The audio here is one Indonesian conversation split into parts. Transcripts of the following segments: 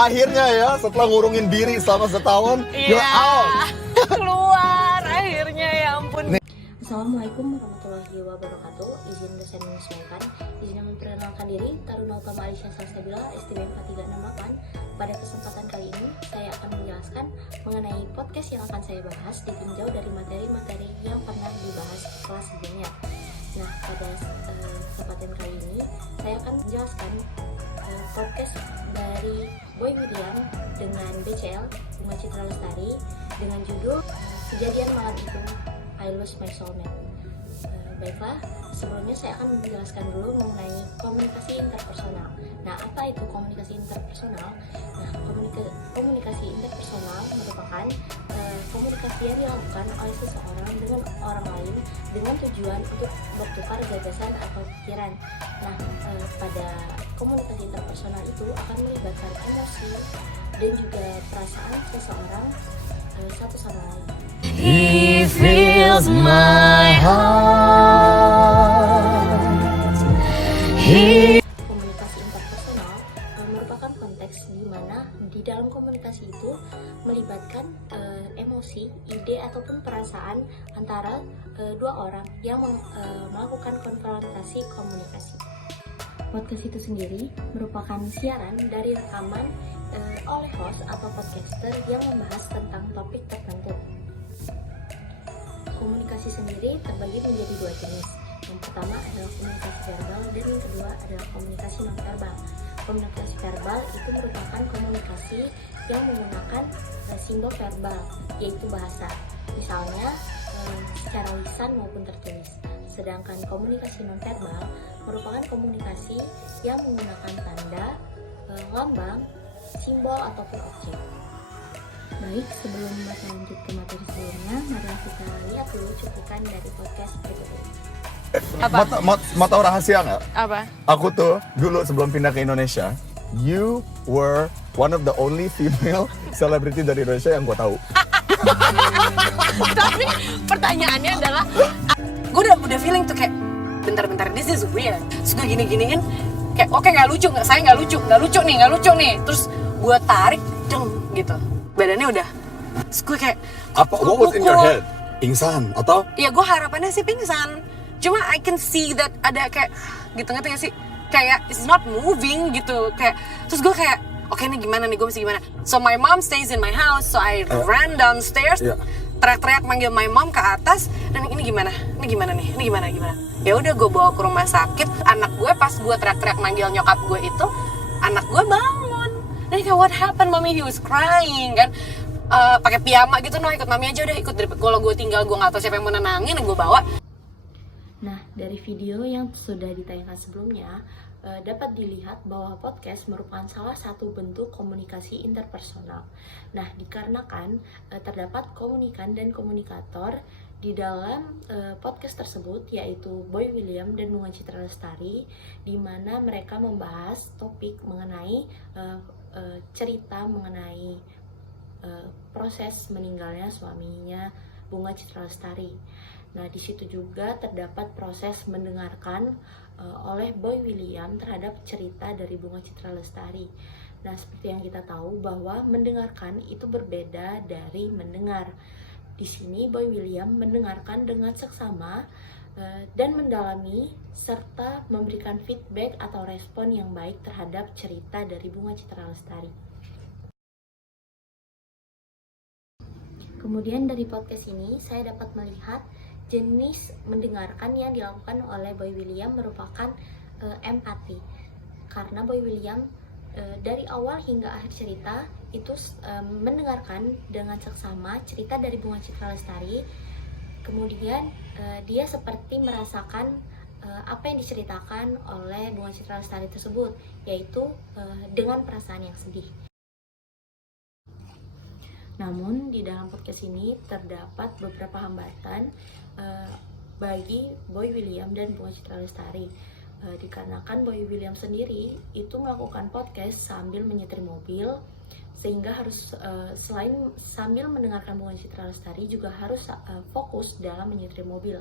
akhirnya ya setelah ngurungin diri selama setahun, you're out. Keluar akhirnya, ya ampun. Assalamualaikum warahmatullahi wabarakatuh. Izin dosen menyesuaikan. Izin memperkenalkan diri, Taruna Utama Alisha Salsabila, STB 4368. Pada kesempatan kali ini, saya akan menjelaskan mengenai podcast yang akan saya bahas ditinjau dari materi-materi yang pernah dibahas di kelas sebelumnya. Nah, pada kesempatan kali ini, saya akan menjelaskan podcast dari Boy William dengan BCL, Bunga Citra Lestari, dengan judul Kejadian Malam Itu, I Lost My Soulmate. Baiklah, sebelumnya saya akan menjelaskan dulu mengenai komunikasi interpersonal. Nah, apa itu komunikasi interpersonal? Nah, komunikasi interpersonal merupakan komunikasi yang dilakukan oleh seseorang dengan orang lain dengan tujuan untuk bertukar gagasan atau pikiran. Nah, pada komunikasi interpersonal itu akan melibatkan emosi dan juga perasaan seseorang satu sama lain. He fills my heart. Komunikasi interpersonal merupakan konteks di mana di dalam komunikasi itu melibatkan emosi, ide ataupun perasaan antara dua orang yang melakukan konfrontasi komunikasi. Podcast itu sendiri merupakan siaran dari rekaman oleh host atau podcaster yang membahas tentang topik tertentu. Komunikasi sendiri terbagi menjadi dua jenis. Yang pertama adalah komunikasi verbal dan yang kedua adalah komunikasi non-verbal. Komunikasi verbal itu merupakan komunikasi yang menggunakan simbol verbal, yaitu bahasa. Misalnya secara lisan maupun tertulis. Sedangkan komunikasi non-verbal merupakan komunikasi yang menggunakan tanda, lambang, simbol ataupun objek. Baik, sebelum kita lanjut ke materi sebelumnya, mari kita lihat dulu cuplikan dari podcast berikut ini. Mau tahu rahasia nggak? Apa? Aku tuh dulu sebelum pindah ke Indonesia, you were one of the only female celebrity dari Indonesia yang gue tahu. Tapi pertanyaannya adalah, gue udah feeling tuh kayak bentar-bentar, this is weird. Terus gue gini-giniin kayak oke, nggak lucu, nggak lucu nih. Terus gue tarik, deng gitu, badannya udah. Terus gue kayak Apa? What was in your head? Pingsan atau? Ya gue harapannya sih pingsan. Cuma I can see that ada kayak gitu, ngerti gak sih? Kayak it's not moving gitu. Kayak terus gue kayak oke, ini gimana nih, gue mesti gimana? So my mom stays in my house, so I ran downstairs, teriak-teriak manggil my mom ke atas. Dan ini gimana nih? Ya udah, gue bawa ke rumah sakit. Anak gue pas gue teriak-teriak manggil nyokap gue itu, anak gue bangun. Dan kayak what happened, mommy? He was crying kan. Pakai piyama gitu, ikut mami aja, udah ikut. Kalau gue tinggal, gue nggak tahu siapa yang mau nenangin, gue bawa. Nah, dari video yang sudah ditayangkan sebelumnya, dapat dilihat bahwa podcast merupakan salah satu bentuk komunikasi interpersonal. Nah, dikarenakan terdapat komunikan dan komunikator di dalam podcast tersebut, yaitu Boy William dan Bunga Citra Lestari, di mana mereka membahas topik mengenai cerita mengenai proses meninggalnya suaminya Bunga Citra Lestari. Nah, di situ juga terdapat proses mendengarkan oleh Boy William terhadap cerita dari Bunga Citra Lestari. Nah, seperti yang kita tahu bahwa mendengarkan itu berbeda dari mendengar. Di sini Boy William mendengarkan dengan seksama dan mendalami serta memberikan feedback atau respon yang baik terhadap cerita dari Bunga Citra Lestari. Kemudian dari podcast ini saya dapat melihat jenis mendengarkan yang dilakukan oleh Boy William merupakan empati. Karena Boy William dari awal hingga akhir cerita itu mendengarkan dengan seksama cerita dari Bunga Citra Lestari. Kemudian dia seperti merasakan apa yang diceritakan oleh Bunga Citra Lestari tersebut, yaitu dengan perasaan yang sedih. Namun di dalam podcast ini terdapat beberapa hambatan bagi Boy William dan Bunga Citra Lestari, dikarenakan Boy William sendiri itu melakukan podcast sambil menyetir mobil, sehingga harus selain sambil mendengarkan Bunga Citra Lestari juga harus fokus dalam menyetir mobil.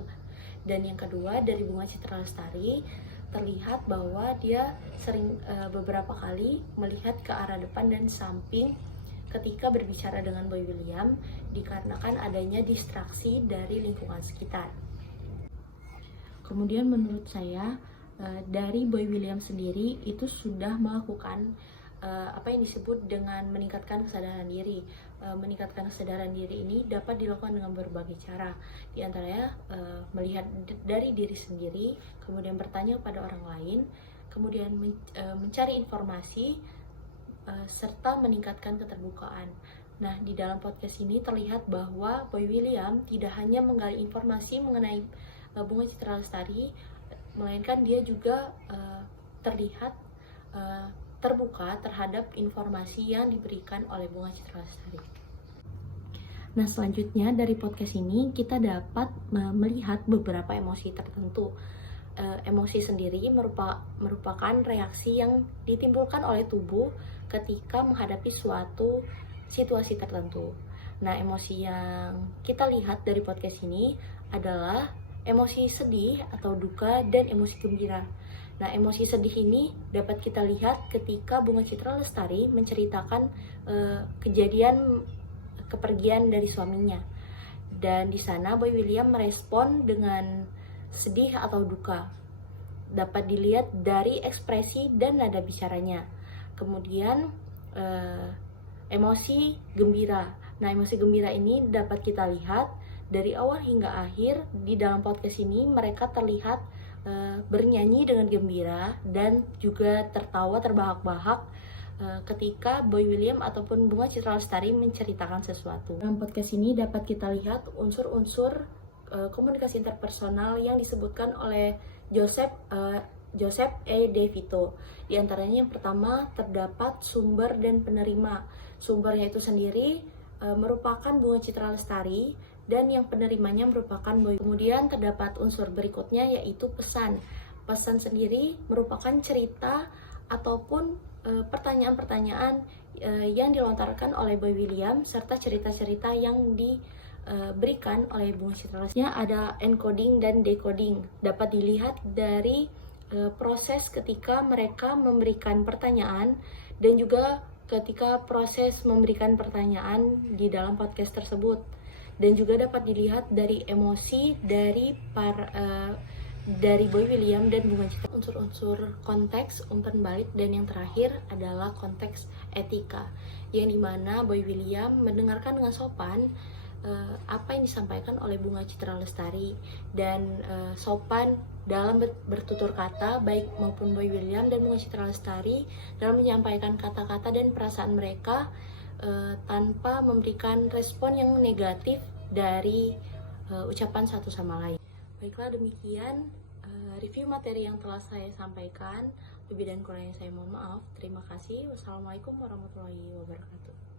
Dan yang kedua, dari Bunga Citra Lestari terlihat bahwa dia sering beberapa kali melihat ke arah depan dan samping ketika berbicara dengan Boy William dikarenakan adanya distraksi dari lingkungan sekitar. Kemudian menurut saya dari Boy William sendiri itu sudah melakukan apa yang disebut dengan meningkatkan kesadaran diri. Meningkatkan kesadaran diri ini dapat dilakukan dengan berbagai cara. Di antaranya melihat dari diri sendiri, kemudian bertanya kepada orang lain, kemudian mencari informasi, serta meningkatkan keterbukaan. Nah, di dalam podcast ini terlihat bahwa Boy William tidak hanya menggali informasi mengenai Bunga Citra Lestari, melainkan dia juga terlihat terbuka terhadap informasi yang diberikan oleh Bunga Citra Lestari. Nah, selanjutnya dari podcast ini kita dapat melihat beberapa emosi tertentu. Emosi sendiri merupakan reaksi yang ditimbulkan oleh tubuh ketika menghadapi suatu situasi tertentu. Nah, emosi yang kita lihat dari podcast ini adalah emosi sedih atau duka dan emosi gembira. Nah, emosi sedih ini dapat kita lihat ketika Bunga Citra Lestari menceritakan kejadian kepergian dari suaminya. Dan di sana Boy William merespon dengan sedih atau duka. Dapat dilihat dari ekspresi dan nada bicaranya. Kemudian emosi gembira. Nah, emosi gembira ini dapat kita lihat dari awal hingga akhir. Di dalam podcast ini mereka terlihat bernyanyi dengan gembira dan juga tertawa terbahak-bahak ketika Boy William ataupun Bunga Citra Lestari menceritakan sesuatu. Dalam podcast ini dapat kita lihat unsur-unsur komunikasi interpersonal yang disebutkan oleh Joseph E. De Vito. Di antaranya yang pertama terdapat sumber dan penerima. Sumbernya itu sendiri merupakan Bunga Citra Lestari dan yang penerimanya merupakan Boy. Kemudian terdapat unsur berikutnya yaitu pesan. Pesan sendiri merupakan cerita ataupun pertanyaan-pertanyaan yang dilontarkan oleh Boy William serta cerita-cerita yang diberikan oleh Bunga Citra Lestari. Ada encoding dan decoding. Dapat dilihat dari proses ketika mereka memberikan pertanyaan dan juga ketika proses memberikan pertanyaan di dalam podcast tersebut. Dan juga dapat dilihat dari emosi dari Boy William dan Bunga Citra. Unsur-unsur konteks, umpan balik, dan yang terakhir adalah konteks etika, yang dimana Boy William mendengarkan dengan sopan apa yang disampaikan oleh Bunga Citra Lestari dan sopan dalam bertutur kata baik maupun Boy William dan Bunga Citra Lestari dalam menyampaikan kata-kata dan perasaan mereka tanpa memberikan respon yang negatif dari ucapan satu sama lain. Baiklah, demikian review materi yang telah saya sampaikan. Lebih dan kurangnya saya mohon maaf. Terima kasih. Wassalamualaikum warahmatullahi wabarakatuh.